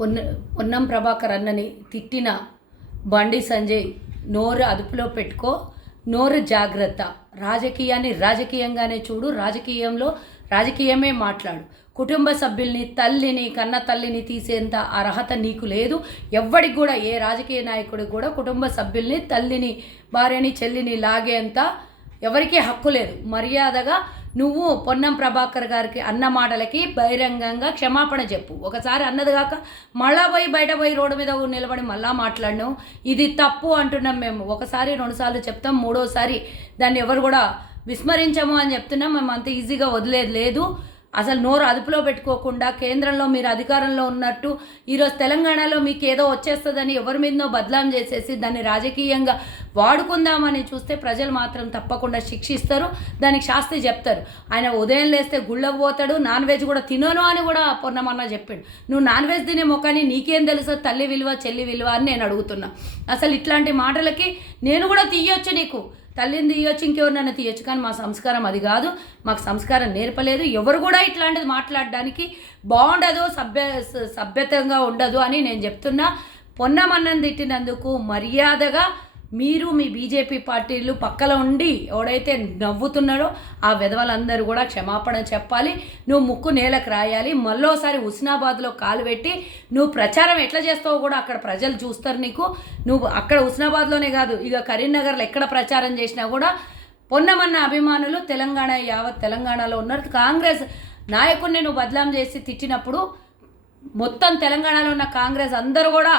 పొన్నం ప్రభాకర్ అన్నని తిట్టిన బండి సంజయ్ నోరు అదుపులో పెట్టుకో, నోరు జాగ్రత్త. రాజకీయాన్ని రాజకీయంగానే చూడు, రాజకీయమే మాట్లాడు. కుటుంబ సభ్యుల్ని, తల్లిని, కన్న తల్లిని తీసేంత అర్హత నీకు లేదు. ఎవ్వడికి కూడా, ఏ రాజకీయ నాయకుడికి కూడా కుటుంబ సభ్యుల్ని, తల్లిని, భార్యని, చెల్లిని లాగేంత ఎవరికీ హక్కు లేదు. మర్యాదగా నువ్వు పొన్నం ప్రభాకర్ గారికి అన్న మాటలకి బహిరంగంగా క్షమాపణ చెప్పు. ఒకసారి అన్నది కాక మళ్ళా బయట పోయి రోడ్డు మీద నిలబడి మళ్ళా మాట్లాడినావు. ఇది తప్పు అంటున్నాం మేము. ఒకసారి 2 సార్లు చెప్తాం, 3వసారి దాన్ని ఎవరు కూడా విస్మరించము అని చెప్తున్నాం. మేము అంత ఈజీగా వదిలేదు లేదు. అసలు నోరు అదుపులో పెట్టుకోకుండా కేంద్రంలో మీరు అధికారంలో ఉన్నట్టు ఈరోజు తెలంగాణలో మీకు ఏదో వచ్చేస్తుందని ఎవరి మీదనో బదలాం చేసేసి దాన్ని రాజకీయంగా వాడుకుందామని చూస్తే ప్రజలు మాత్రం తప్పకుండా శిక్షిస్తారు, దానికి శాస్తి చెప్తారు. ఆయన ఉదయం లేస్తే గుళ్ళకు పోతాడు, నాన్ వెజ్ కూడా తినను అని కూడా పొన్నమన్న చెప్పాడు. నువ్వు నాన్ వెజ్ తినే మొక్కని నీకేం తెలుసు తల్లి విలువ, చెల్లి విలువ అని నేను అడుగుతున్నా. అసలు ఇట్లాంటి మాటలకి నేను కూడా తీయొచ్చు, నీకు తల్లిని తీయొచ్చు, ఇంకెవరినైనా తీయొచ్చు, కానీ మా సంస్కారం అది కాదు. మాకు సంస్కారం నేర్పలేదు. ఎవరు కూడా ఇట్లాంటిది మాట్లాడడానికి బాగుండదు, సభ్యతంగా ఉండదు అని నేను చెప్తున్నా. పొన్నమన్నని తిట్టినందుకు మర్యాదగా మీరు మీ బీజేపీ పార్టీలు పక్కన ఉండి ఎవడైతే నవ్వుతున్నారో ఆ విధవలందరూ కూడా క్షమాపణ చెప్పాలి. నువ్వు ముక్కు నేలకు రాయాలి. మళ్ళోసారి హుస్నాబాద్లో కాలు పెట్టి నువ్వు ప్రచారం ఎట్లా చేస్తావో కూడా అక్కడ ప్రజలు చూస్తారు నీకు. నువ్వు అక్కడ హుస్నాబాద్లోనే కాదు, ఇక కరీంనగర్లో ఎక్కడ ప్రచారం చేసినా కూడా పొన్నమన్న అభిమానులు యావత్ తెలంగాణలో ఉన్నారు. కాంగ్రెస్ నాయకుడిని నువ్వు బదలాం చేసి తిట్టినప్పుడు మొత్తం తెలంగాణలో ఉన్న కాంగ్రెస్ అందరూ కూడా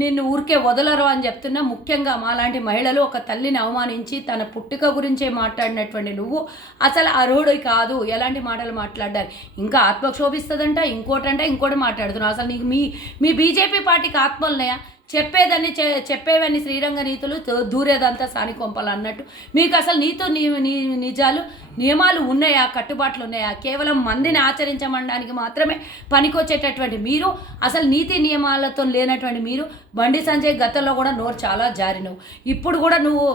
నిన్ను ఊరికే వదలరు అని చెప్తున్నా. ముఖ్యంగా మాలాంటి మహిళలు ఒక తల్లిని అవమానించి తన పుట్టుక గురించే మాట్లాడినటువంటి నువ్వు అసలు అర్హుడు కాదు ఎలాంటి మాటలు మాట్లాడాలి. ఇంకా ఆత్మక్షోభిస్తుందంట, ఇంకోటి మాట్లాడుతున్నావు. అసలు నీకు మీ బీజేపీ పార్టీకి ఆత్మలున్నాయా? చెప్పేవన్నీ శ్రీరంగ నీతులు, దూరేదంతా సానికొంపలు అన్నట్టు మీకు అసలు నిజాలు నియమాలు ఉన్నాయా, కట్టుబాట్లు ఉన్నాయా? కేవలం మందిని ఆచరించమనడానికి మాత్రమే పనికొచ్చేటటువంటి మీరు, అసలు నీతి నియమాలతో లేనటువంటి మీరు. బండి సంజయ్ గతంలో కూడా నోరు చాలా జారినవు, ఇప్పుడు కూడా నువ్వు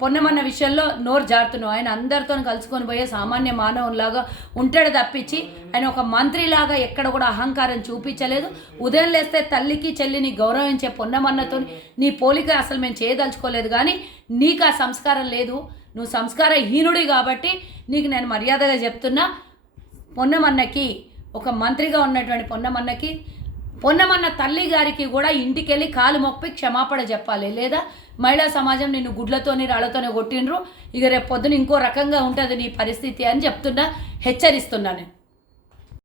పొన్నమన్న విషయంలో నోరు జారుతున్నావు. ఆయన అందరితో కలుసుకొని పోయే సామాన్య మానవులాగా ఉంటాడు తప్పించి ఆయన ఒక మంత్రిలాగా ఎక్కడ కూడా అహంకారం చూపించలేదు. ఉదయం లేస్తే తల్లికి చెల్లిని గౌరవించే పొన్నమన్నతో నీ పోలిక అసలు మేము చేయదలుచుకోలేదు, కానీ నీకు ఆ సంస్కారం లేదు. నువ్వు సంస్కారహీనుడి కాబట్టి నీకు నేను మర్యాదగా చెప్తున్నా. పొన్నమన్నకి, ఒక మంత్రిగా ఉన్నటువంటి పొన్నమన్న తల్లి గారికి కూడా ఇంటికెళ్ళి కాలు మొప్పి క్షమాపణ చెప్పాలి. లేదా మహిళా సమాజం నిన్ను గుడ్లతోని రాళ్లతోనే కొట్టిండ్రు, ఇక రేపు పొద్దున ఇంకో రకంగా ఉంటుంది నీ పరిస్థితి అని చెప్తున్నా, హెచ్చరిస్తున్నా నేను.